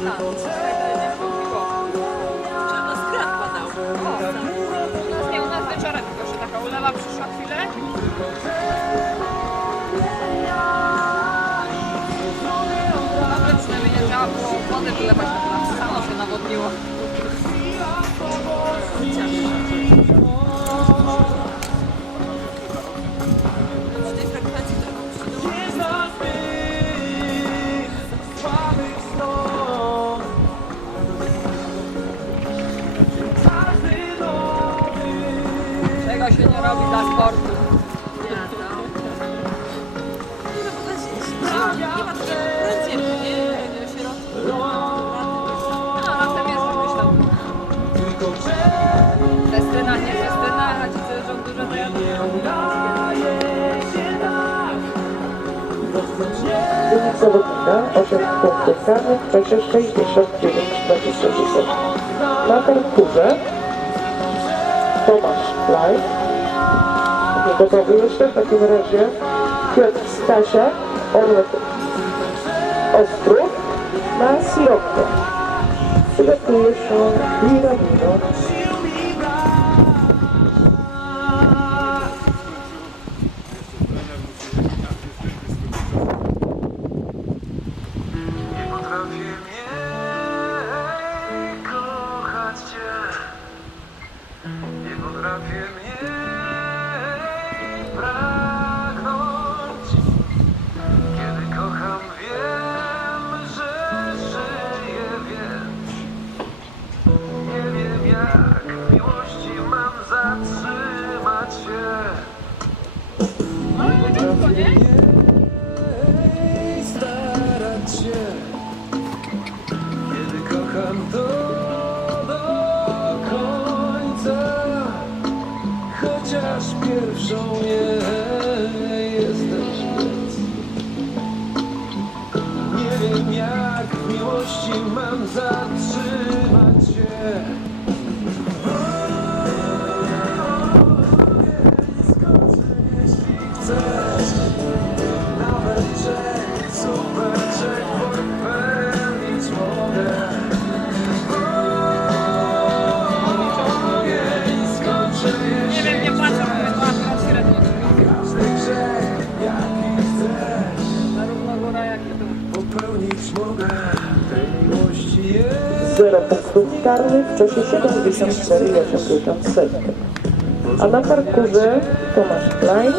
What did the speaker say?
padał. U nas nie, u nas wieczorem tylko się taka ulewa przyszła chwilę. Nie samo się nawodniło. Się nie robi dla sportu? No, się nie. No, festyna, rodzice żą dużo to jadą. Wynik zawodnika 8 punktów karnych w czasie 69-27. Na parkurze Tomasz Klaj. Gotowy jeszcze? W takim razie Piotr Stasiak, Orlet Ostrów na Sirotko. Przygotuje się Miramino. Nie potrafię mniej Mniej starać się Kiedy kocham to do końca Chociaż pierwszą nie jesteś więc Nie wiem jak w miłości mam zatrzymać się i dół. Popełnić mogę Tej miłości jest 0 punktów karnych w czasie 74,8 A na parkurze Tomasz Klein